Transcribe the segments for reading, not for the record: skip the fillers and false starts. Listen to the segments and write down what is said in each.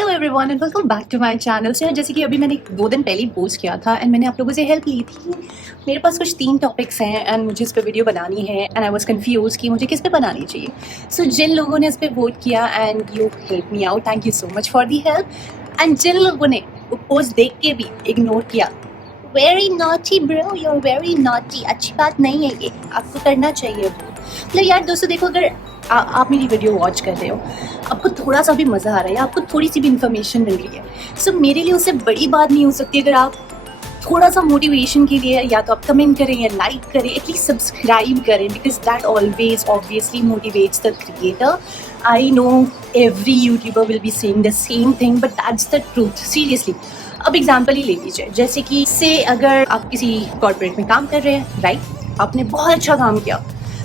Hello everyone and welcome back to my channel. So जैसे कि अभी मैंने 2 दिन पहले ही पोस्ट किया था एंड मैंने आप लोगों से हेल्प ली थी। मेरे पास कुछ 3 टॉपिक्स हैं एंड मुझे इस पे वीडियो बनानी है एंड आई वाज कंफ्यूज कि मुझे किस पे बनानी चाहिए। सो जिन लोगों ने इस पे वोट किया and you help me out, thank you so much for the help. And जिन लोगों ने वो पोस्ट देख के भी इग्नोर किया, very naughty bro, you are very naughty. अच्छी बात नहीं है ये, आपको करना चाहिए। मतलब यार दोस्तों देखो, अगर आप मेरी वीडियो वॉच कर रहे हो, आपको थोड़ा सा भी मज़ा आ रहा है, आपको थोड़ी सी भी इन्फॉर्मेशन मिल रही है, सो मेरे लिए उससे बड़ी बात नहीं हो सकती अगर आप थोड़ा सा मोटिवेशन के लिए या तो आप कमेंट करें या लाइक करें, एटलीस्ट सब्सक्राइब करें, because that always obviously motivates the creator. I know every YouTuber will be saying the same thing but that's the truth, seriously. अब एग्जाम्पल ही ले लीजिए, जैसे कि से अगर आप किसी कॉर्पोरेट में काम कर रहे हैं, राइट, आपने बहुत अच्छा काम किया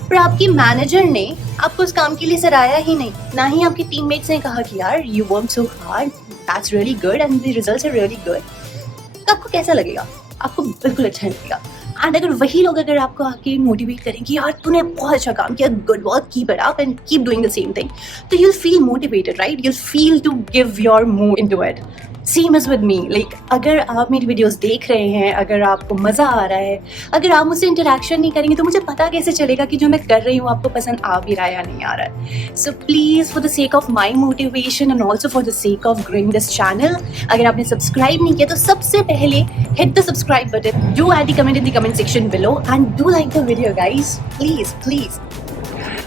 पर आपकी मैनेजर ने आपको उस काम के लिए सराहा ही नहीं, ना ही आपके टीममेट्स ने कहा कि यार you work so hard, that's really good and the results are really good, तो आपको कैसा लगेगा? आपको बिल्कुल अच्छा नहीं लगेगा। एंड अगर वही लोग अगर आपको आके मोटिवेट करें कि यार तूने बहुत अच्छा काम किया, good work, keep it up and keep doing the same thing, तो you'll feel motivated, right? You'll feel to give your more into it. Same is with me. Like अगर आप मेरी वीडियोस देख रहे हैं, अगर आपको मज़ा आ रहा है, अगर आप मुझसे इंटरेक्शन नहीं करेंगे तो मुझे पता कैसे चलेगा कि जो मैं कर रही हूँ आपको पसंद आ भी रहा है या नहीं आ रहा है। So please for the sake of my motivation and also for the sake of growing this channel, अगर आपने सब्सक्राइब नहीं किया तो सबसे पहले hit the subscribe button, do add the comment in the comment section below and do like the video guys, please please.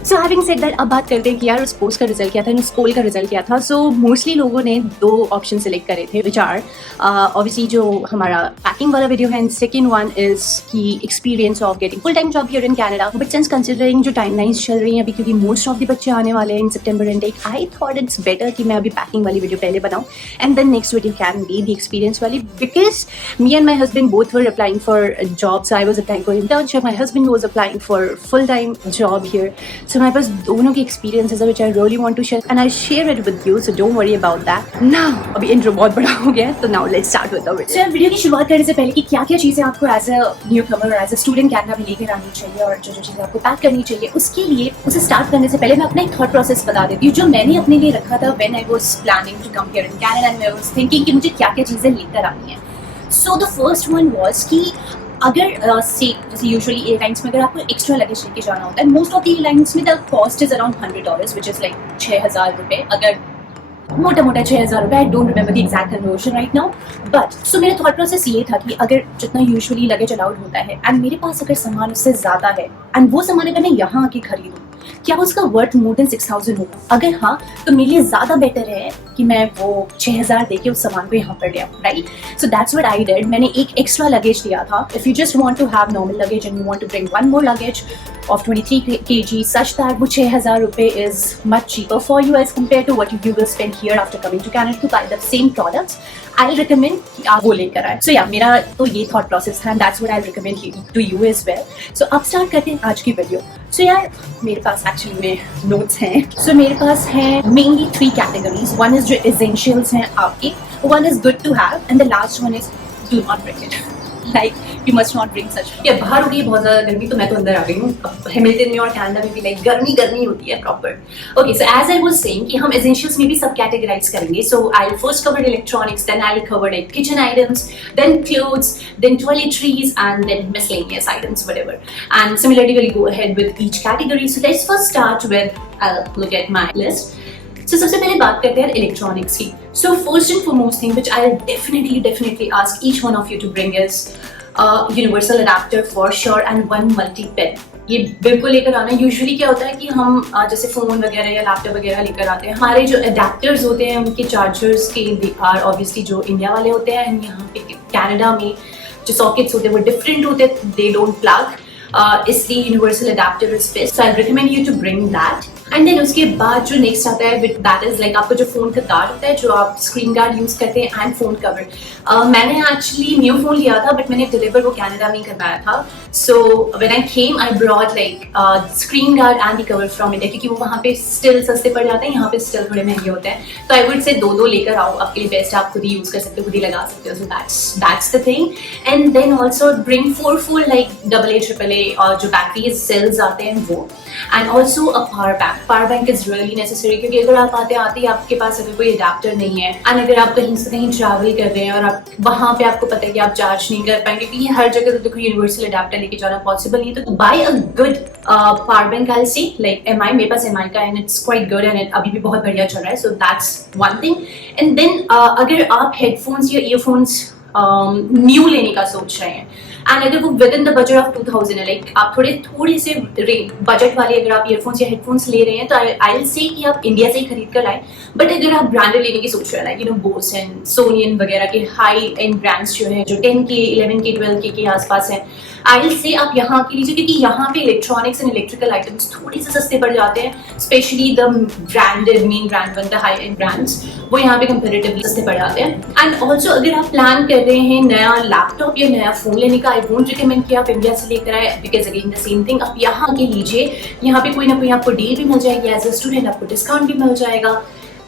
So having said that, अब बात करते हैं कि यार उस पोस्ट का रिजल्ट क्या था, उस पोल का रिजल्ट क्या था। सो मोस्टली लोगों ने 2 ऑप्शन सेलेक्ट करे थे, विच आर ऑब्वियसली जो हमारा पैकिंग वाला वीडियो है, एंड सेकंड वन इज की experience of getting full time job here in Canada. But since considering जो टाइमलाइंस चल रही हैं अभी, क्योंकि मोस्ट ऑफ द बच्चे आने वाले हैं in September and I thought it's better कि मैं अभी पैकिंग वाली वीडियो पहले बनाऊँ and then next video can be the experience वाली, because me and my husband both were applying for jobs. I was applying for internship, my husband was applying for full time job here. So हमारे पास दोनों experiences which I really want to share and I'll share it with you, so don't worry about that. Now अभी intro बहुत बड़ा हो गया है, तो now let's start with the video. So video की शुरुआत करने से पहले कि क्या-क्या चीज़ें आपको एज अ न्यू कमर और एज अ स्टूडेंट कैनेडा में लेकर आनी चाहिए और जो चीज़ें आपको पैक करनी चाहिए, उसके लिए उसे स्टार्ट करने से पहले मैं अपना एक थॉट प्रोसेस बता देती हूँ जो मैंने अपने लिए रखा था when I was planning to come here in Canada and I was thinking कि मुझे क्या-क्या चीज़ें लेकर आनी है। So the first one was कि अगर से जैसे यूजुअली एयरलाइंस में अगर आपको एक्स्ट्रा लगेज लेके जाना होता है, मोस्ट ऑफ द एयरलाइंस में the cost is around $100 which is like 6,000 रुपये, अगर मोटा 6,000 रुपये। I don't remember the exact conversion right now, but so मेरा थॉट प्रोसेस ये था कि अगर जितना यूजुअली लगेज अलाउड होता है एंड मेरे पास अगर सामान उससे ज़्यादा है एंड वो सामान अगर मैं यहाँ आके खरीदूँ, क्या उसका वर्थ मोर देन 6,000 होगा? अगर हाँ, तो मेरे लिए ज़्यादा बेटर है कि मैं वो 6,000 दे के उस सामान को यहाँ पर ले आऊँ, right? So that's what I did. मैंने एक एक्स्ट्रा लगेज लिया था। If you just want to have normal luggage and you want to bring one more luggage of 23 kg such that वो 6,000 रुपये is much cheaper for you as compared to what you will spend here after coming to Canada to buy the same products. I'll recommend कि आप वो लेकर आए। So yeah, मेरा तो ये thought process था and that's what I'll recommend to you as well. So अब start करते हैं आज की वीडियो। So यार मेरे पास actually में notes हैं। So मेरे पास हैं mainly 3 categories. One is जो essentials हैं आपके, one is good to have and the last one is do not bring it. Like you must not bring such. ये बाहर हो गई बहुत ज़्यादा गर्मी, तो मैं तो अंदर आ गई हूँ। अब हेमिल्टन में और कनाडा में भी लाइक गर्मी होती है proper. Okay, so as I was saying कि हम एसेंशियल्स में भी सब कैटेगराइज करेंगे। So I will first cover electronics, then I will cover like kitchen items, then clothes, then toiletries and then miscellaneous items whatever, and similarly will go ahead with each category. So let's first start with, I will look at my list. So सबसे पहले बात करते हैं electronics की। So first and foremost thing which I'll definitely ask each one of you to bring is universal adapter for sure and one multi pen. ये बिल्कुल लेकर आना। यूजुअली क्या होता है कि हम जैसे फ़ोन वगैरह या लैपटॉप वगैरह लेकर आते हैं, हमारे जो अडेप्टर्स होते हैं उनके चार्जर्स के आर ऑब्वियसली जो इंडिया वाले होते हैं एंड यहाँ पे कनाडा में जो सॉकेट्स होते हैं वो डिफरेंट होते हैं, दे डोंट प्लग, इसलिए universal adapter is best. So I recommend you to bring that. And then उसके बाद जो नेक्स्ट आता है विद दैट इज लाइक आपका जो फोन का कार्ड होता है जो आप स्क्रीन गार्ड यूज करते हैं एंड फोन कवर। मैंने एक्चुअली न्यू फोन लिया था बट मैंने डिलीवर वो कनाडा में ही करवाया था। So when I came I brought like screen guard and the cover from India, क्योंकि वो वहाँ पे स्टिल सस्ते पड़ जाते हैं, यहाँ पे स्टिल थोड़े महंगे होते हैं। तो आई वुड से 2 लेकर आओ, आपके लिए बेस्ट, आप खुद ही यूज कर सकते हो, खुद ही लगा सकते हो। So that's the thing. And then also bring 4 like AA, AAA और जो बैटरी सेल्स आते हैं वो, and also a power bank. Power bank is really necessary, क्योंकि अगर आप आते आते ही आपके पास अगर कोई अडेप्टर नहीं है एंड अगर आप कहीं से कहीं ट्रैवल कर रहे हैं और आप वहाँ पे आपको पता है कि आप चार्ज नहीं कर पाएंगे, क्योंकि हर जगह तो देखो यूनिवर्सल अडेप्टर लेके जाना पॉसिबल नहीं है, तो buy a good power bank I see like MI, मेरे पास MI का and it's quite good and अभी भी बहुत बढ़िया चल रहा है, so that's one thing. And then अगर आप हेडफोन्स या ईयरफोन्स न्यू लेने का सोच रहे हैं एंड अगर वो with in the budget of 2000 है, लाइक आप थोड़े से बजट वाले अगर आप ईयरफोन्स या हेडफोन्स ले रहे हैं तो आई विल से कि आप इंडिया से ही खरीद कर लाएं। बट अगर आप ब्रांडेड लेने की सोच रहे हैं like you know Bose and सोनियन वगैरह के हाई एंड ब्रांड्स जो है जो 10K 11K 12K के आसपास है, आई विल से आप यहाँ के लीजिए, क्योंकि यहाँ पे इलेक्ट्रॉनिक्स एंड इलेक्ट्रिकल आइटम्स थोड़े से सस्ते पड़ जाते हैं, specially the branded main brand बनता हाई एंड ब्रांड्स, वो यहाँ पे कंपेरेटिवली सस्ते पड़ जाते हैं। एंड ऑल्सो अगर आप प्लान कर रहे हैं नया लैपटॉप या नया फोन लेने का, आई वोंट रिकमेंड कि आप इंडिया से लेकर आए, because again the same thing, आप यहाँ के लीजिए, यहाँ पे कोई ना कोई आपको डील भी मिल जाएगी, एज अ स्टूडेंट आपको डिस्काउंट भी मिल जाएगा।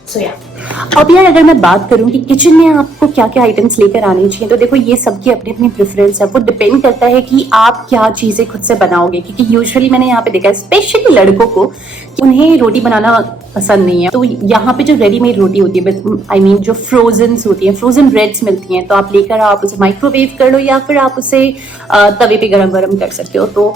So, yeah. अब यार अगर मैं बात करूं कि किचन में आपको क्या क्या आइटम्स लेकर आने चाहिए, तो देखो ये सबकी अपनी अपनी प्रेफरेंस है, वो डिपेंड करता है कि आप क्या चीज़ें खुद से बनाओगे, क्योंकि यूजुअली मैंने यहाँ पे देखा है स्पेशली लड़कों को कि उन्हें रोटी बनाना पसंद नहीं है, तो यहाँ पे जो रेडीमेड रोटी होती है, आई मीन जो फ्रोजन होती है, फ्रोजन ब्रेड्स मिलती हैं, तो आप लेकर आप उसे माइक्रोवेव कर लो या फिर आप उसे तवे पे गरम कर सकते हो, तो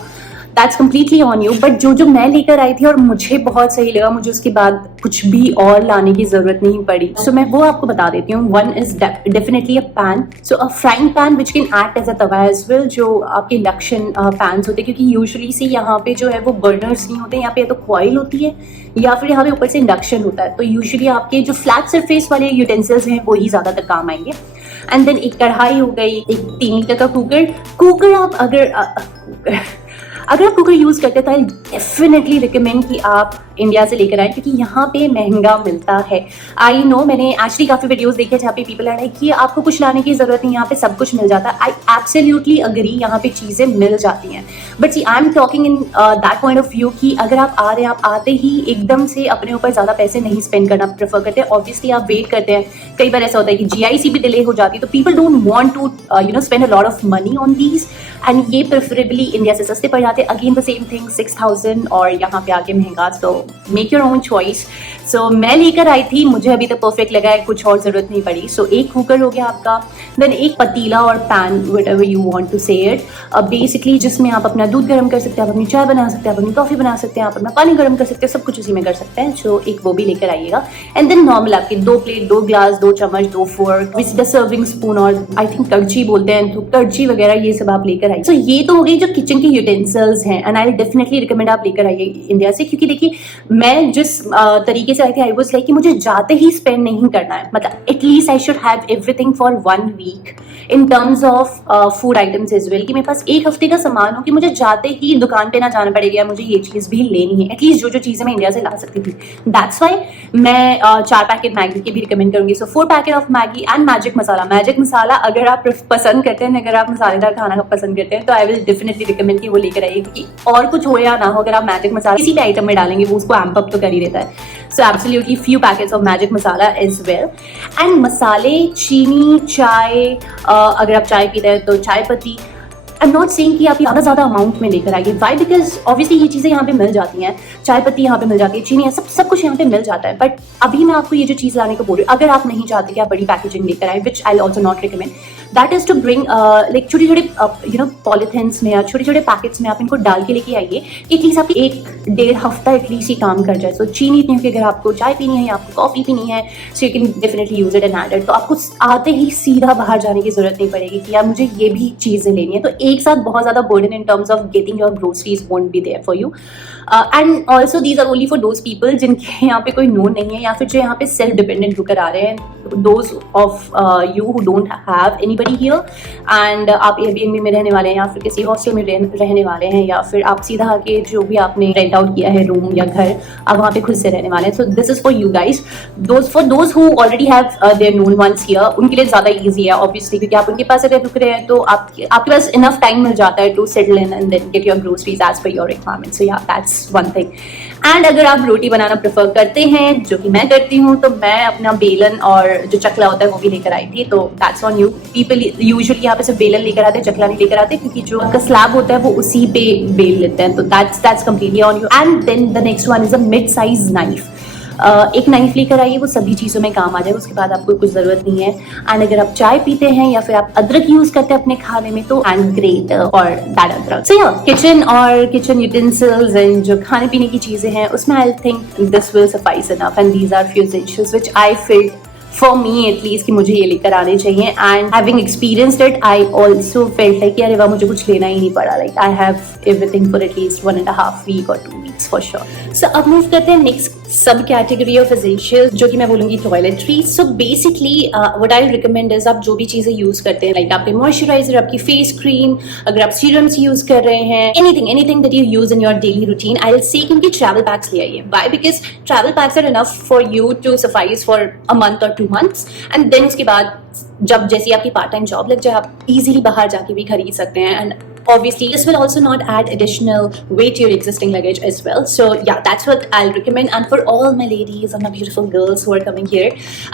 that's completely on you. But जो मैं लेकर आई थी और मुझे बहुत सही लगा, मुझे उसके बाद कुछ भी और लाने की जरूरत नहीं पड़ी, सो मैं वो आपको बता देती हूँ। One is definitely a pan, so a frying pan which can act as a tawa as well, जो आपके इंडक्शन पैन्स होते हैं, क्योंकि यूजुअली से यहाँ पे जो है वो बर्नर्स नहीं होते, यहाँ पे या तो कॉइल होती है या फिर यहाँ पे ऊपर से इंडक्शन होता है, तो यूजुअली आपके जो फ्लैट सरफेस वाले यूटेंसिल्स हैं वो ही ज्यादातर काम आएंगे। एंड देन एक कढ़ाई हो गई, एक 3 लीटर का कुकर आप अगर आप कुकर यूज करते हैं तो आई डेफिनेटली रिकमेंड कि आप इंडिया से लेकर आए, क्योंकि यहाँ पे महंगा मिलता है। आई नो, मैंने एक्चुअली काफी वीडियोस देखे जहाँ पे पीपल आर लाइक कि आपको कुछ लाने की जरूरत नहीं, यहाँ पे सब कुछ मिल जाता है। आई एब्सोल्युटली अग्री, यहाँ पे चीजें मिल जाती हैं, but see I am talking in that point of view कि अगर आप आ रहे हैं, आप आते ही एकदम से अपने ऊपर ज्यादा पैसे नहीं स्पेंड करना प्रेफर करते हैं। ऑब्वियसली आप वेट करते हैं, कई बार ऐसा होता है कि GIC भी डिले हो जाती है, तो people don't want to spend a lot of money on these, and ये प्रेफरेबली इंडिया से सस्ते पड़ जाते हैं। अगेन द सेम थिंग 6000 और यहाँ पे आके महंगा, so make your own choice. So मैं लेकर आई थी, मुझे अभी तक परफेक्ट लगा है, कुछ और जरूरत नहीं पड़ी। सो एक कुकर हो गया आपका, देन एक पतीला और pan, whatever you want to say it, basically जिसमें आप अपना दूध गर्म कर सकते हैं, आप अपनी चाय बना सकते हैं, आप अपनी कॉफी बना सकते हैं, आप अपना पानी गर्म कर सकते हैं, सब कुछ उसी में कर सकते हैं। सो एक वो भी लेकर आइएगा। एंड देन नॉर्मल आपके 2 प्लेट, 2 ग्लास, 2 चम्मच, 2 fork, with the serving spoon और आई थिंक करची बोलते हैं, तो करची वगैरह ये सब आप लेकर आइए। सो ये तो हो गई जो किचन के यूटेंसिल्स हैं, एंड आई डेफिनेटली रिकमेंड आप लेकर आइए इंडिया से, क्योंकि देखिए मैं जिस तरीके से आई थी, आई वाज लाइक कि मुझे जाते ही स्पेंड नहीं करना है, मतलब at least I should have everything for 1 week in terms of food items as well, कि मेरे पास 1 हफ्ते का सामान हो, कि मुझे जाते ही दुकान पे ना जाना पड़ेगा, मुझे ये चीज भी लेनी है, एटलीस्ट जो चीजें मैं इंडिया से ला सकती थी। दैट्स वाई मैं 4 पैकेट मैगी के भी रिकमेंड करूंगी। So 4 packet of Maggi and magic masala अगर आप पसंद करते हैं, अगर आप मसालेदार खाना पसंद करते हैं, तो आई विल डेफिनेटली रिकमेंड कि वो लेकर आइए, क्योंकि और कुछ हो या ना हो, अगर आप मैजिक मसाला किसी भी आइटम में डालेंगे वो उसको एम्प अप तो कर ही देता है। So absolutely few packets of magic masala as well. And मसाले, चीनी, चाय, अगर आप चाय पीते हैं तो चाय पत्ती, आई एम नॉट सेइंग कि आप ज़्यादा अमाउंट में लेकर आइए। वाई? बिकॉज ऑब्वियसली ये चीज़ें यहाँ पे मिल जाती हैं, चाय पत्ती यहाँ पे मिल जाती है, चीनी, सब कुछ यहाँ पे मिल जाता है। बट अभी मैं आपको ये जो चीज़ लाने को बोल रही हूँ, अगर आप नहीं चाहते कि आप बड़ी पैकेजिंग लेकर आए, which I also not recommend, that is to bring like छोटे पॉलिथिन्स में या छोटे पैकेट्स में आप इनको डाल के लेके आइए, एटलीस्ट आपकी 1-1.5 हफ्ता एटलीस्ट ही काम कर जाए। सो चीनी इतनी कि अगर आपको चाय पीनी है या आपको कॉफी पीनी है, so you can definitely use it and add it, तो आपको आते ही सीधा बाहर जाने की जरूरत नहीं पड़ेगी कि यार मुझे ये भी चीज़ें लेनी है। तो एक साथ बहुत ज़्यादा burden in terms of getting your groceries won't be there for you. And also these are only for those people जिनके यहाँ पे कोई नोन नहीं है, या फिर जो यहाँ पे सेल्फ डिपेंडेंट होकर आ रहे हैं, those of you who don't have anybody here, and आप एयरबीएनबी में रहने वाले हैं या फिर किसी हॉस्टल में रहने वाले हैं, या फिर आप सीधा आके जो भी आपने रेंट आउट किया है रूम या घर, आप वहाँ पे खुद से रहने वाले हैं। So this is for you guys. For those who already have their known once here, उनके लिए ज़्यादा ईजी है ऑब्वियसली, क्योंकि आप उनके पास अगर रुक रहे हैं तो आपके पास इनफ टाइम मिल जाता है to settle in and then get your groceries as per your requirement. So या दैट्स वन थिंग। एंड अगर आप रोटी बनाना प्रेफर करते हैं, जो कि मैं करती हूँ, तो मैं अपना बेलन और जो चकला होता है वो भी लेकर आई थी। तो that's on you. People usually यहाँ पे सिर्फ बेलन लेकर आते हैं, चकला नहीं लेकर आते, क्योंकि जो आपका स्लैब होता है वो उसी पे बेल लेते हैं। तो that's completely on you. And then the next one is a mid size knife. एक नाइफ लेकर आइए, वो सभी चीज़ों में काम आ जाए, उसके बाद आपको कुछ ज़रूरत नहीं है। एंड अगर आप चाय पीते हैं या फिर आप अदरक यूज़ करते हैं अपने खाने में, तो हैंड ग्रेटर और दैट अदरक। सो या किचन और किचन यूटेंसिल्स एंड जो खाने पीने की चीज़ें हैं उसमें I think this will suffice enough and these are few essentials which I feel for me at least कि मुझे ये लेकर आने चाहिए। And having experienced it, I also felt like अरे वाह, मुझे कुछ लेना ही नहीं पड़ा। Like I have everything for at least 1.5 week और 2 वीक्स फॉर श्योर। सो अब मूव करते हैं नेक्स्ट सब कैटेगरी ऑफ एसेंशियल्स, जो कि मैं बोलूंगी toiletry. So basically what I recommend is, आप जो भी चीजें यूज करते हैं, लाइक आपके मॉइस्चराइजर, आपकी फेस क्रीम, अगर आप सीरम्स यूज कर रहे हैं, anything that you use in your daily routine, I will say कि उनकी ट्रैवल पैक्स ले आइए। Why? Because travel packs are enough for you to suffice for a month और 2 months, एंड देन उसके बाद जब जैसी आपकी पार्ट टाइम जॉब लग जाए, आप इजीली बाहर जाके भी खरीद सकते हैं। And obviously this will also not add additional weight to your existing luggage as well. So yeah, that's what I'll recommend. And for all my ladies and my beautiful girls who are coming here,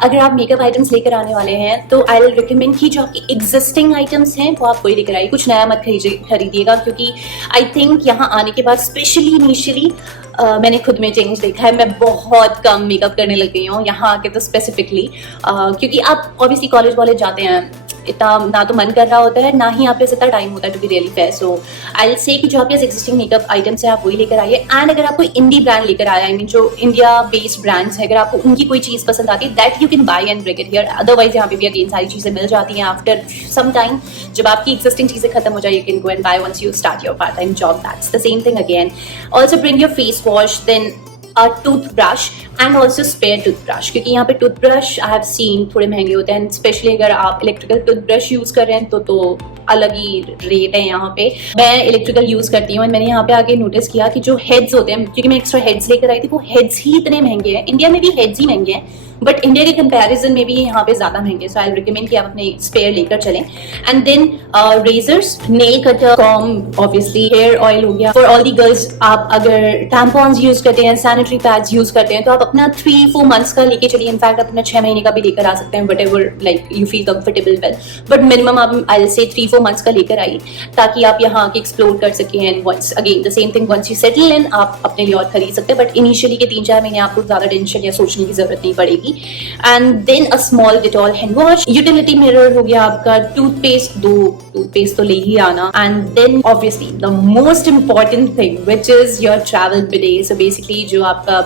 अगर आप makeup items लेकर आने वाले हैं तो I'll recommend कि जो आपकी existing items हैं वो आप वही लेकर आइए, कुछ नया मत खरीदिएगा, क्योंकि I think यहाँ आने के बाद स्पेशली इनिशियली मैंने खुद में चेंज देखा है। मैं बहुत कम मेकअप करने लग गई हूँ यहाँ आके, तो स्पेसिफिकली क्योंकि आप ऑब्वियसली कॉलेज वॉलेज जाते हैं, इतना ना तो मन कर रहा होता है, ना ही आप पास इतना टाइम होता है to be really fair. So I will say कि जो आपके एग्जिस्टिंग मेकअप आइटम्स है आप वही लेकर आइए। एंड अगर आपको इंडी ब्रांड लेकर आया, आई मीन जो इंडिया बेस्ड ब्रांड्स है, अगर आपको उनकी कोई चीज़ पसंद आती है, that you can buy and bring it here. Otherwise यहाँ पे भी अगेन सारी चीज़ें मिल जाती हैं आफ्टर सम टाइम। जब आपकी एग्जिस्टिंग चीज़ें खत्म हो जाए, you can go and buy once you start your part time job. That's the same thing again. Also bring your face wash, then a toothbrush and also spare toothbrush, क्योंकि यहाँ पे toothbrush I have seen थोड़े महंगे होते हैं, specially अगर आप electrical toothbrush use कर रहे हैं तो अलग ही रेट है यहाँ पे। मैं इलेक्ट्रिकल यूज करती हूँ, मैंने यहाँ पे आके नोटिस किया कि जो हेड्स होते हैं, क्योंकि मैं एक्स्ट्रा हेड्स लेकर आई थी, वो हेड्स ही इतने महंगे हैं। इंडिया में भी हेड्स ही महंगे हैं, बट इंडिया के कंपैरिजन में भी यहाँ पे ज्यादा महंगे। सो आई रिकमेंड कि आप अपने स्पेयर लेकर चलें। And then razors, nail cutter, comb, obviously hair oil हो गया। फॉर ऑल दी गर्ल्स, आप अगर टैम्पॉन्स यूज करते हैं, सैनिटरी पैड्स यूज करते हैं, तो आप अपना 3-4 months का लेके चलिए। इनफैक्ट अपना 6 महीने का भी लेकर आ सकते हैं, what ever like you feel comfortable with, but minimum आप आई विल से 3-4 months का लेकर आइए, ताकि आप यहाँ आके एक्सप्लोर कर सकें। And once again the same thing, once you settle in, आप अपने लिए और खरीद सकते हैं, बट इनिशियली के 3-4 महीने आपको ज्यादा टेंशन या सोचने की जरूरत नहीं पड़ेगी। And then a small Dettol hand wash, utility mirror हो गया आपका, टूथपेस्ट, 2 टूथपेस्ट तो ले ही आना। And then obviously the most important thing which is your travel bidet. So basically जो आपका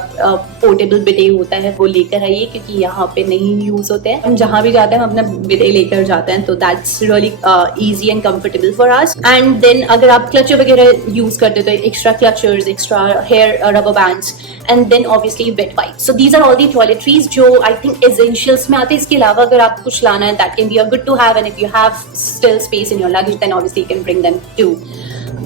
पोर्टेबल बिडे होता है वो लेकर आइए, क्योंकि यहाँ पे नहीं यूज होते हैं। हम जहाँ भी जाते हैं हम अपना बिडे लेकर जाते हैं, तो that's really easy and comfortable for us. And then अगर आप क्लचर वगैरह यूज करते हो तो extra clutchers, extra hair rubber bands, and then obviously wet wipe. So these are all the toiletries जो आई थिंक एसेंशियल्स में आते हैं। इसके अलावा अगर आप कुछ लाना है, that can be a good to have, and if you have still space in your luggage, then obviously you can bring them too.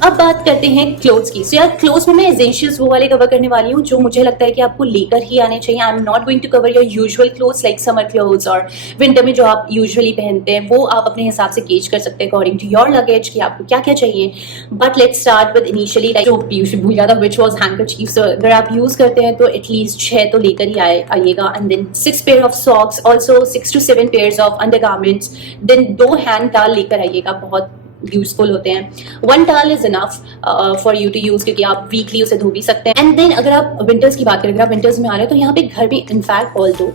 अब बात करते हैं क्लोथ्स की। सो यार क्लोथ्स में मैं एसेंशियल्स वो वाले कवर करने वाली हूँ जो मुझे लगता है कि आपको लेकर ही आने चाहिए। I am not going to cover your usual clothes like summer clothes और विंटर में जो आप यूजुअली पहनते हैं, वो आप अपने हिसाब से गेज कर सकते हैं अकॉर्डिंग टू योर लगेज कि आपको क्या क्या चाहिए। But let's start with initially like जो यूजुअली भूल जाता विच वॉज हैंकरचीफ। सो अगर आप यूज करते हैं तो एटलीस्ट 6 तो लेकर ही आइएगा। And then 6 pair of socks, also 6 to 7 pairs of undergarments. Then 2 hand towel लेकर आइएगा, बहुत यूजफुल होते हैं। 1 towel is enough for you to use, क्योंकि आप वीकली उसे धो भी सकते हैं। एंड देन अगर आप विंटर्स की बात करें, अगर आप विंटर्स में आ रहे हैं तो यहाँ पे घर में इनफैक्ट ऑल्दो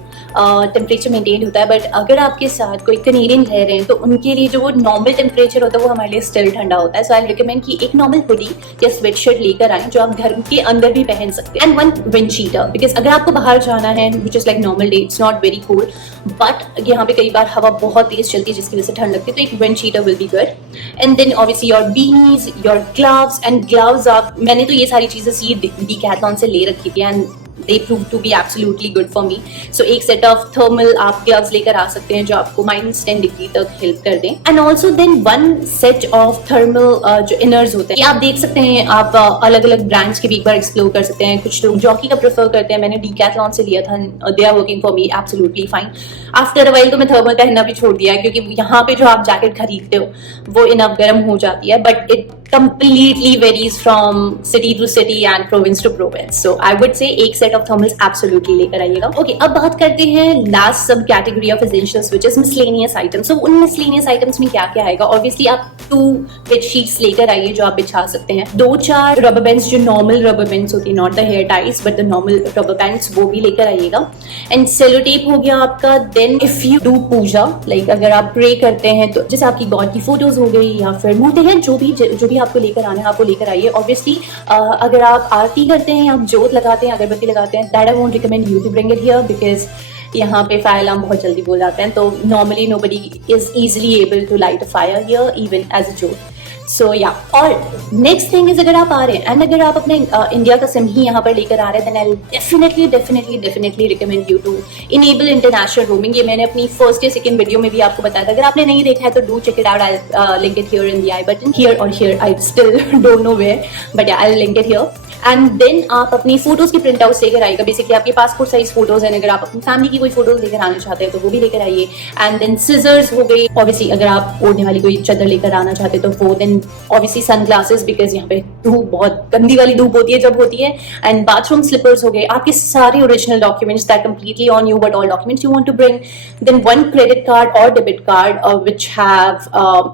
टेम्परेचर मेंटेन होता है, बट अगर आपके साथ कोई कैनेडियन रह रहे हैं तो उनके लिए जो वो नॉर्मल टेम्परेचर होता है वो हमारे लिए स्टिल ठंडा होता है। सो आई रिकमेंड कि एक नॉर्मल हुडी या स्वेटशर्ट लेकर आए जो आप घर के अंदर भी पहन सकते हैं। एंड 1 विंड शीटर, बिकॉज अगर आपको बाहर जाना है which is like normal day, it's not very cold, but यहाँ पे कई बार हवा बहुत तेज चलती है जिसकी वजह से ठंड लगती है, तो एक windcheater will be good. And then obviously your beanies, your gloves. And gloves आप, मैंने तो ये सारी चीजें सी डीकैथलॉन से ले रखी थी, and they prove to be absolutely good for me. So एक सेट ऑफ थर्मल आप ग्लव्स लेकर आ सकते हैं जो आपको -10 डिग्री तक हेल्प कर दें। And also then one set of thermal जो इनर्स होते हैं, ये आप देख सकते हैं, आप अलग अलग ब्रांड्स के भी एक बार एक्सप्लोर कर सकते हैं। कुछ लोग जॉकी का प्रेफर करते हैं, मैंने डीकैथलॉन से लिया था, they are working for me absolutely fine. After a while तो मैं थर्मल पहनना भी छोड़ दिया है, क्योंकि यहाँ पे जो आप जैकेट खरीदते हो वो इनफ गर्म हो जाती है, but it completely varies from city to city and province to province. So I would say एक set of thermals absolutely लेकर आइएगा। Okay, अब बात करते हैं last sub category of essentials which is miscellaneous items. So उन miscellaneous items में क्या क्या आएगा? Obviously आप 2 bed sheets लेकर आइए जो आप बिछा सकते हैं, 2-4 rubber bands जो normal rubber bands होती है, not the hair ties but the normal rubber bands, वो भी लेकर आइएगा। And cello tape हो गया आपका। Then if you do Puja, like अगर आप pray करते हैं तो जैसे आपकी God की photos हो गई या फिर मूर्ति है, जो भी आपको लेकर आना है आपको लेकर आइए। ऑब्वियसली अगर आप आरती करते हैं, आप जोत लगाते हैं, अगरबत्ती लगाते हैं, that I won't recommend you to bring it here because यहाँ पे फायर अलार्म बहुत जल्दी बोल जाते हैं, तो normally nobody is easily able to light a fire here even as a jot. So या, और नेक्स्ट थिंग इज अगर आप आ रहे हैं एंड अगर आप अपने इंडिया का सिम ही यहाँ पर लेकर आ रहे हैं, then I definitely recommend you to enable international roaming. ये मैंने अपनी फर्स्ट या सेकंड वीडियो में भी आपको बताया था, अगर आपने नहीं देखा है तो do check it out. I link it here in the i button, here और here, I still don't know where, but I link it here. And then आप अपनी फोटोज की प्रिंट आउट लेकर आइएगा। बेसिकली आपके पासपोर्ट साइज फोटोज हैं, अगर आप अपनी फैमिली की कोई फोटोज लेकर आना चाहते हैं तो वो भी लेकर आइए। एंड देन सिजर्स हो गई, ऑब्वियसली अगर आप ओढ़ने वाली कोई चादर लेकर आना चाहते हैं तो वो, देन ऑब्वियसली सनग्लासेस बिकॉज यहाँ पे धूप, बहुत गंदी वाली धूप होती है जब होती है। एंड बाथरूम स्लिपर्स हो गए, आपके सारे original documents that completely on you, but all documents you want to bring. Then one credit card और debit card which have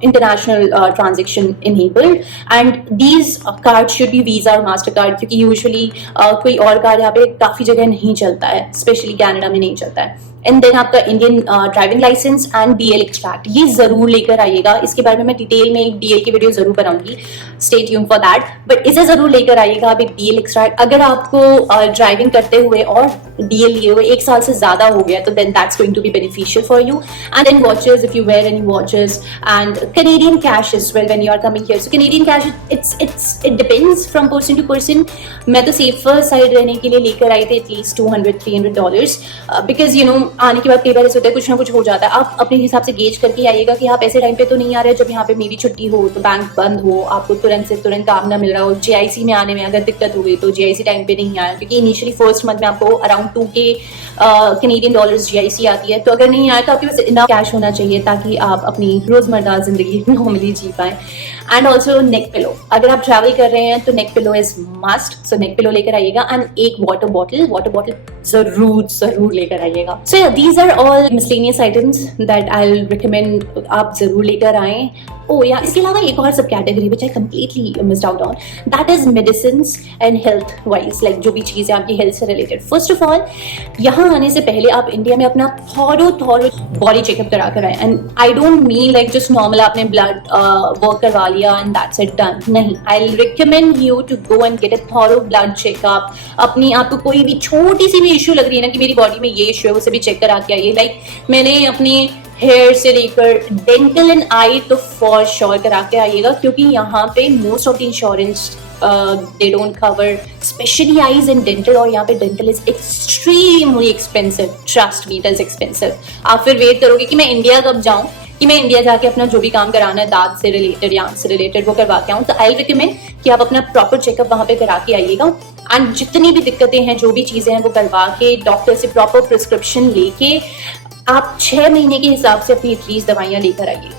international transaction enabled, and these cards should be Visa और Mastercard, क्योंकि usually कोई और card यहाँ पे काफी जगह नहीं चलता है, स्पेशली कनाडा में नहीं चलता है। एंड देन आपका Indian driving licence and DL extract, ये जरूर लेकर आइएगा। इसके बारे में मैं डिटेल में एक DL की वीडियो जरूर बनाऊंगी, stay tuned for that, but इसे जरूर लेकर आइएगा आप एक DL एक्सट्रैक्ट। अगर आपको ड्राइविंग करते हुए और DL लिए हुए 1 साल से ज्यादा हो गया तो then that's going to be beneficial for you. And then watches, if you wear any watches, and Canadian cash as well when you are coming here. So Canadian cash it depends from person to person. मैं तो safer side रहने के लिए लेकर आई थी at least $200-300, because you know आने के बाद कई बार ऐसे होता है कुछ ना कुछ हो जाता है। आप अपने हिसाब से गेज करके आइएगा कि आप ऐसे टाइम पे तो नहीं आ रहे जब यहाँ पे मेरी छुट्टी हो, तो बैंक बंद हो, आपको तुरंत काम ना मिल रहा हो। JIC में आने में अगर दिक्कत हो गई तो JIC टाइम पे नहीं आया, क्योंकि इनिशियली फर्स्ट मंथ में आपको around 2K Canadian dollars JIC आती है। तो अगर नहीं आया तो आपके पास इनफ कैश होना चाहिए ताकि आप अपनी रोजमर्रा जिंदगी नॉर्मली जी पाए। एंड ऑल्सो नेक पिलो, अगर आप ट्रैवल कर रहे हैं तो neck pillow is must, so neck pillow लेकर आइएगा। एंड एक वाटर बॉटल जरूर लेकर आइएगा। So these are all miscellaneous items that I will recommend आप जरूर लेकर आएं। ओ या, इसके अलावा एक और सब category which I completely missed out on, that is medicines and health wise, like जो भी चीजें आपकी हेल्थ से रिलेटेड। फर्स्ट ऑफ ऑल, यहाँ आने से पहले आप इंडिया में अपना थॉरो बॉडी चेकअप करा कर आए। And I don't mean like just normal आपने ब्लड वर्क करवा लिया एंड दैट्स इट डन, नहीं। I will recommend you to go and get a thorough blood checkup. अपनी आपको कोई भी छोटी सी भी इश्यू लग रही है ना कि मेरी बॉडी में ये इश्यू है, उसे भी चेक करा के आइए। लाइक मैंने अपनी हेयर से लेकर डेंटल एंड आई तो फॉर श्योर करा के आइएगा, क्योंकि यहाँ पे most of the insurance they don't cover specially eyes and dental, और यहाँ पे dental is extremely expensive, trust me it is expensive. आप फिर वेट करोगे कि मैं इंडिया कब जाऊँ, कि मैं इंडिया जाके अपना जो भी काम कराना है दांत से रिलेटेड या आंख से रिलेटेड वो करवा के आऊँ, तो आई रिकमेंड कि आप अपना प्रॉपर चेकअप वहाँ पे करा के आइएगा। एंड जितनी भी दिक्कतें हैं, जो भी चीजें हैं, वो करवा के डॉक्टर से प्रॉपर प्रिस्क्रिप्शन लेके आप 6 महीने के हिसाब से अपनी एटलीस्ट दवाइयाँ लेकर आइए।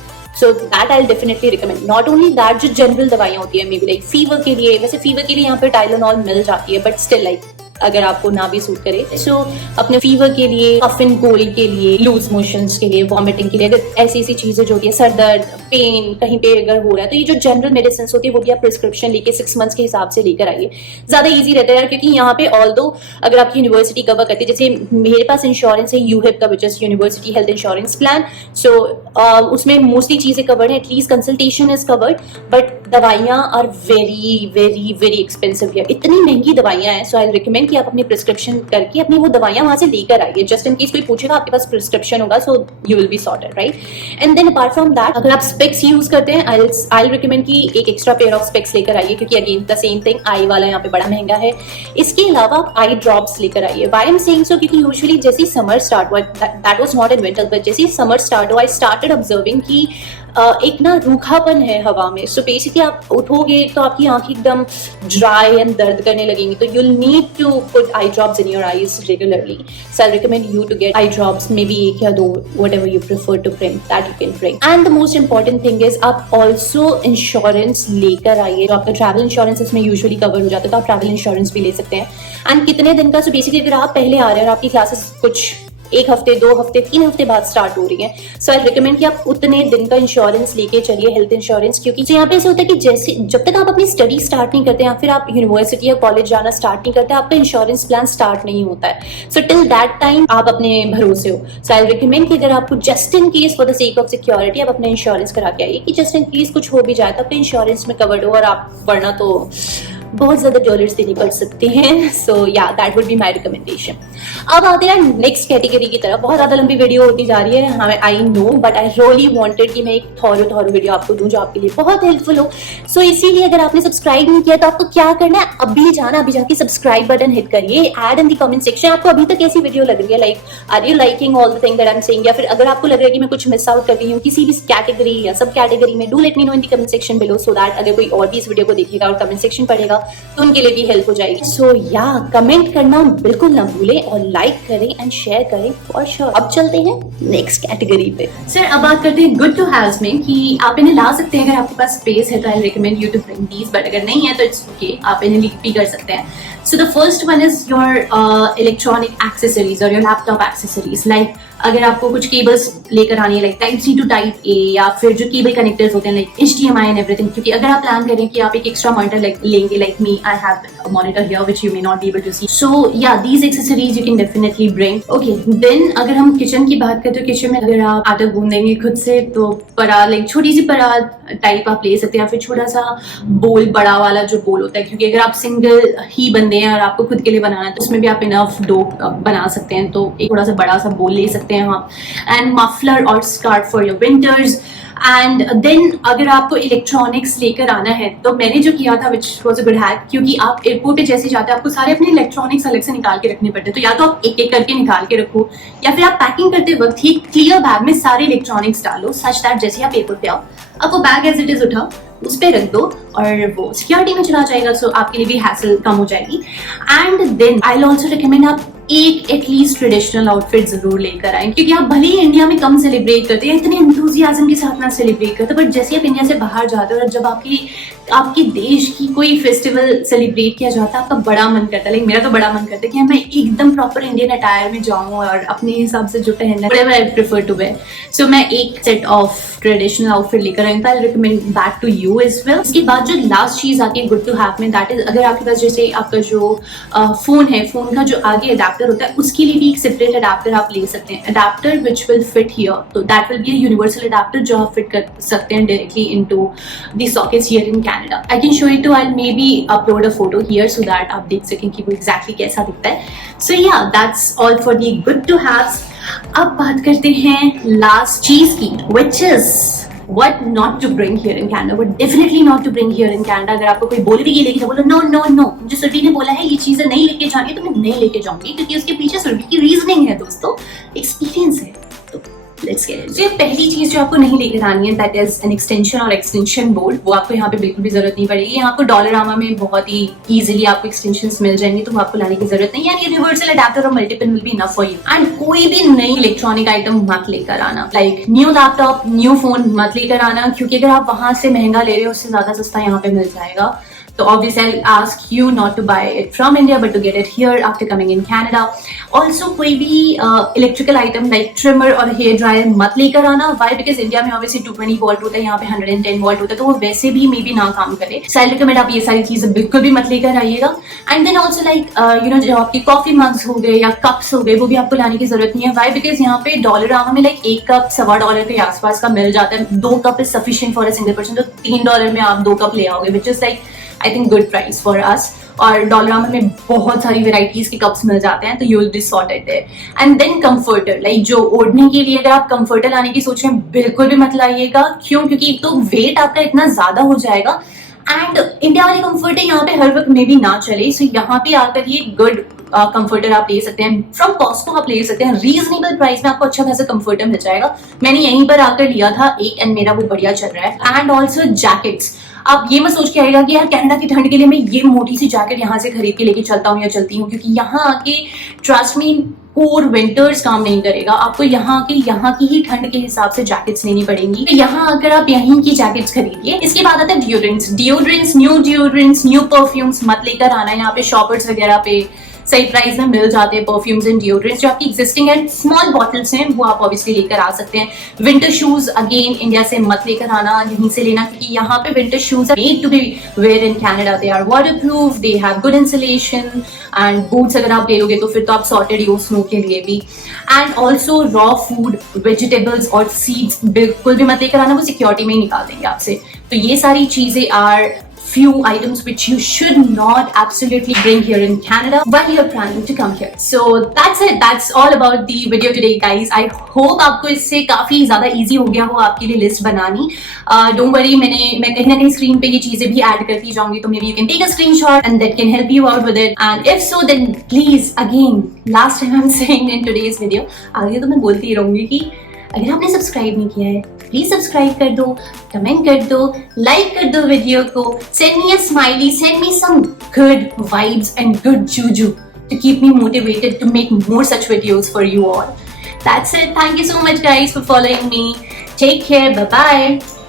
So that I definitely recommend. Not only that, जो जनरल दवाइयाँ होती है, मे बी लाइक फीवर के लिए, वैसे फीवर के लिए यहाँ पे टाइलेनॉल मिल जाती है, बट स्टिल लाइक अगर आपको ना भी सूट करे, सो अपने फीवर के लिए, कफ एंड कोल्ड के लिए, लूज मोशंस के लिए, वॉमिटिंग के लिए, अगर ऐसी चीजें जो होती है, सर दर्द, पेन कहीं पे अगर हो रहा है, तो ये जो जनरल मेडिसिन होती है वो भी आप प्रिस्क्रिप्शन लेके 6 मंथ्स के हिसाब से लेकर आइए। ज्यादा ईजी रहता है यार, क्योंकि यहाँ पे ऑल्दो अगर आपकी यूनिवर्सिटी कवर करती है, जैसे मेरे पास इंश्योरेंस है यूहिप का, which is university health insurance plan, so उसमें मोस्टली चीजें कवर्ड है, at least consultation is covered, but दवाइयाँ are very very very expensive है, इतनी महंगी दवाइयाँ हैं. सो आई रिकमेंड कि आप अपनी प्रिस्क्रिप्शन करके अपनी वो दवाइयाँ वहाँ से लेकर आइए. जस्ट इन केस कोई पूछेगा आपके पास प्रिस्क्रिप्शन होगा, so you will be sorted, right. And then apart from that, अगर आप स्पेक्स यूज करते हैं, आई रिकमेंड कि एक एक्स्ट्रा पेयर ऑफ स्पेक्स लेकर आइए, क्योंकि अगेन द सेम थिंग, आई वाला यहाँ पे बड़ा महंगा है. इसके अलावा आप आई ड्रॉप्स लेकर आइए. Why I am saying so, क्योंकि यूजुअली जैसे समर स्टार्ट हुआ, that was not in winter, but जैसे समर स्टार्ट हुआ, आई स्टार्टेड ऑब्जर्विंग कि एक ना रूखापन है हवा में. सो बेसिकली आप उठोगे तो आपकी आंखें एकदम ड्राई एंड दर्द करने लगेंगी. तो you'll need to put eye drops in your eyes regularly. So I'll recommend you to get eye drops, maybe एक या दो, whatever you prefer to bring, that you can bring. And the most important thing is आप also insurance लेकर आइए. तो आपका travel insurance इसमें usually cover हो जाता है, तो आप travel insurance भी ले सकते हैं. And कितने दिन का, so basically अगर आप पहले आ रहे हैं और आपकी क्लासेस कुछ एक हफ्ते, 2 हफ्ते, 3 हफ्ते बाद स्टार्ट हो रही है, सो आई रिकमेंड कि आप उतने दिन का इंश्योरेंस लेके चलिए, हेल्थ इंश्योरेंस. क्योंकि यहाँ पे ऐसे होता है कि जैसे जब तक आप अपनी स्टडी स्टार्ट नहीं करते या फिर आप यूनिवर्सिटी या कॉलेज जाना स्टार्ट नहीं करते, आपका इंश्योरेंस प्लान स्टार्ट नहीं होता है. सो टिल दैट टाइम आप अपने भरोसे हो. सो आई रिकमेंड कि अगर आपको just in case for the sake of security आप अपना इंश्योरेंस करा के आइए, कि जस्ट इन केस कुछ हो भी जाए तो आपके इंश्योरेंस में कवर्ड हो, और आप वरना तो बहुत ज्यादा डॉलर्स देने पड़ सकते हैं. सो या that would be my recommendation. अब आते हैं नेक्स्ट कैटेगरी की तरफ. बहुत ज्यादा लंबी वीडियो होती जा रही है, हमें I know, but I really wanted कि मैं एक थॉरो वीडियो आपको दूं जो आपके लिए बहुत हेल्पफुल हो. सो इसीलिए अगर आपने सब्सक्राइब नहीं किया तो आपको क्या करना है, अभी जाना, अभी जाके सब्सक्राइब बटन हिट करिए. Add in the comment section आपको अभी तक कैसी वीडियो लग रही है, like are you liking all the thing that I am saying, या फिर अगर आपको लग रहा है कि मैं कुछ मिस आउट कर रही हूँ किसी भी कैटेगरी या सब कैटेगरी में, do let me know in the comment section below, so that अगर कोई और भी इस वीडियो को देखेगा और कमेंट सेक्शन पढ़ेगा तो उनके लिए हेल्प हो जाएगी. सो या कमेंट करना बिल्कुल ना भूलें और लाइक करें एंड शेयर करें फॉर श्योर. अब चलते हैं नेक्स्ट कैटेगरी पे. सर अब बात करते हैं गुड टू हैव्स में, कि आप इन्हें ला सकते हैं अगर आपके पास स्पेस है तो I recommend you to bring these, but अगर नहीं है तो इट्स ओके, आप इन्हें लीव भी कर सकते हैं. So the first one is your electronic accessories और योर लैपटॉप एक्सेसरीज. लाइक अगर आपको कुछ केबल्स लेकर आनी है, like type C to type A, या फिर जो केबल कनेक्टर्स होते हैं लाइक HDMI एंड एवरीथिंग, क्योंकि अगर आप प्लान करें कि आप एक एक्स्ट्रा मॉनिटर लेंगे, like me I have a monitor here which you may not be able to see, so yeah these accessories you can definitely bring. Okay, then अगर हम किचन की बात करें तो किचन में अगर आप आटा गूंदेंगे खुद से तो परात, लाइक छोटी सी परात टाइप आप ले सकते हैं, या फिर छोटा सा बोल, बड़ा वाला जो बोल होता है, क्योंकि अगर आप सिंगल ही बंदे हैं और आपको खुद के लिए बनाना है तो उसमें भी आप इनफ डो बना सकते हैं, तो एक थोड़ा सा बड़ा सा बोल ले सकते हैं आप. एंड मफलर और scarf for your winters. And then अगर आपको इलेक्ट्रॉनिक्स लेकर आना है तो मैंने जो किया था which was a good hack, क्योंकि आप एयरपोर्ट पे जैसे जाते हैं आपको सारे अपने इलेक्ट्रॉनिक्स अलग से निकाल के रखने पड़ते हैं, तो या तो आप एक एक करके निकाल के रखो, या फिर आप पैकिंग करते वक्त ही क्लियर बैग में सारे इलेक्ट्रॉनिक्स डालो, सच दैट जैसे आप एयरपोर्ट पे आओ आप वो बैग एज इट इज उठाओ, उस पर रख दो और वो सिक्योरिटी में चला जाएगा. सो आपके लिए भी हैसल कम हो जाएगी. And then I will also recommend आप एक एटलीस्ट ट्रेडिशनल आउटफिट जरूर लेकर आए, क्योंकि आप भले ही इंडिया में कम सेलिब्रेट करते हैं, इतने एंथुजियाज्म के साथ ना सेलिब्रेट करते, बट जैसे आप इंडिया से बाहर जाते हो और जब आपके देश की कोई फेस्टिवल सेलिब्रेट किया जाता है, आपका बड़ा मन करता है, लाइक मेरा तो बड़ा मन करता है कि मैं एकदम प्रॉपर इंडियन अटायर में जाऊं और अपने हिसाब से जो पहनना है whatever I prefer to wear. So मैं एक सेट ऑफ ट्रेडिशनल आउटफिट लेकर आई, I recommend that to you as well. इसके बाद जो लास्ट चीज आती है गुड टू हैव में, दैट इज अगर आपके पास जैसे आपका जो फोन है, फोन का जो आगे अडेप्टर होता है उसके लिए भी एक सेपरेट अडेप्टर आप ले सकते हैं, adapter which will fit here, तो that will be a universal adapter जो आप फिट कर सकते हैं directly into the sockets here in Canada. I can show it to, I may be upload a photo here so that आप देख सकें कि वो एग्जैक्टली कैसा दिखता है. सो या that's all for the good to haves. अब बात करते हैं लास्ट चीज की, which is what not to bring here in Canada, but definitely not to bring here in Canada. अगर आपको कोई बोल भी ये लेके जाओ, बोलो नो नो नो, मुझे सुरभि ने बोला है ये चीजें नहीं लेके जानी तो मैं नहीं लेके जाऊंगी, क्योंकि उसके पीछे सुरभि की रीजनिंग है दोस्तों, एक्सपीरियंस है. तो लेट्स गेट इट. तो पहली चीज जो आपको नहीं लेकर आनी है दैट इज एन एक्सटेंशन और एक्सटेंशन बोर्ड. वो आपको यहाँ पे बिल्कुल भी जरूरत नहीं पड़ेगी. यहाँ आपको डॉलरामा में बहुत ही इजीली आपको एक्सटेंशंस मिल जाएंगे, तो वो आपको लाने की जरूरत नहीं है. यूनिवर्सल अडेप्टर और multiple will be enough for you. And कोई भी नई इलेक्ट्रॉनिक आइटम मत लेकर आना, like new laptop, new phone मत लेकर आना, क्योंकि अगर आप वहां से महंगा ले रहे हो उससे ज्यादा सस्ता यहाँ पे मिल जाएगा. तो obviously I'll ask you not to buy it from India but to get it here after coming in Canada. Also कोई भी इलेक्ट्रिकल आइटम लाइक ट्रिमर और हेयर ड्रायर मत लेकर आना. Why? Because इंडिया में ऑब्वियसली 220 वोल्ट होता है, यहाँ पे 110 वोल्ट होता है, तो वो वैसे भी मे बी ना काम करे. So I recommend आप ये सारी चीजें बिल्कुल भी मत लेकर आइएगा. एंड देन ऑल्सो लाइक जो आपके कॉफी मग्स हो गए या कप्स हो गए वो भी आपको लाने की जरूरत नहीं है. Why? Because यहाँ पे डॉलरामा में लाइक एक कप $1.25 के आसपास का मिल जाता है. 2 cup is sufficient for a single person. तो $3 में आप 2 कप ले आओगे, which is like I think good price for us. और डॉलरामा में बहुत सारी वेराइटीज के कप्स मिल जाते हैं, तो you will be sorted there. And then comforter, like जो ओढ़ने के लिए अगर आप कंफर्टर लाने की सोच रहे हैं बिल्कुल भी मत लाइएगा. क्यों? क्योंकि एक तो वेट आपका इतना ज्यादा हो जाएगा एंड इंडिया वाले कंफर्टर यहाँ पे हर वक्त में भी ना चले. सो यहाँ पे आकर ये गुड कंफर्टर आप ले सकते हैं. फ्रॉम कॉस्को आप ले सकते हैं, रीजनेबल प्राइस में आपको अच्छा खासा कंफर्टर मिल जाएगा. मैंने यहीं पर आकर लिया था एक एंड मेरा वो बढ़िया चल रहा है. एंड ऑल्सो जैकेट्स, आप ये मत सोच के आएगा कि यार कनाडा की ठंड के लिए मैं ये मोटी सी जैकेट यहाँ से खरीद के लेके चलता हूँ या चलती हूँ, क्योंकि यहाँ आके ट्रस्ट मी पूर विंटर्स काम नहीं करेगा. आपको यहाँ की ही ठंड के हिसाब से जैकेट्स लेनी पड़ेंगी. तो यहाँ आकर आप यहीं की जैकेट्स खरीदिए. इसके बाद आता है डिओड्रेंट्स, न्यू परफ्यूम्स मत लेकर आना. यहाँ पे शॉपर्स वगैरह पे सही प्राइस में मिल जाते हैं परफ्यूम्स एंड डिओड्रेंट्स. जो आपकी एग्जिस्टिंग एंड स्मॉल बॉटल्स हैं वो आप ऑब्वियसली लेकर आ सकते हैं. विंटर शूज अगेन इंडिया से मत लेकर आना, यहीं से लेना, क्योंकि यहाँ पे winter shoes made to be wear in Canada. They are waterproof, they have good insulation. And boots अगर आप ले लोगे तो फिर तो आप सॉर्टेड हो स्नो के लिए भी. And also raw food, vegetables और सीड्स बिल्कुल भी मत लेकर आना, वो सिक्योरिटी में ही निकाल देंगे आपसे. तो ये सारी चीजें are few items which you should not absolutely bring here in Canada while you're planning to come here. So that's it. That's all about the video today, guys. I hope आपको इससे काफी ज्यादा easy हो गया हो आपके लिए list बनानी. Don't worry, मैं कहीं ना कहीं स्क्रीन पे ये चीजें भी ऐड करती जाऊंगी, तो maybe you can take a screenshot and that can help you out with it. And if so, then please, again, last time I'm saying in today's video, आगे तो मैं बोलती ही रहूंगी कि अगर आपने सब्सक्राइब नहीं किया है प्लीज सब्सक्राइब कर दो, कमेंट कर दो, लाइक कर दो वीडियो को, send me a smiley, send me some good vibes and good juju to keep me motivated to make more such videos for you all. That's it. Thank you so much guys for following me. Take care. Bye bye.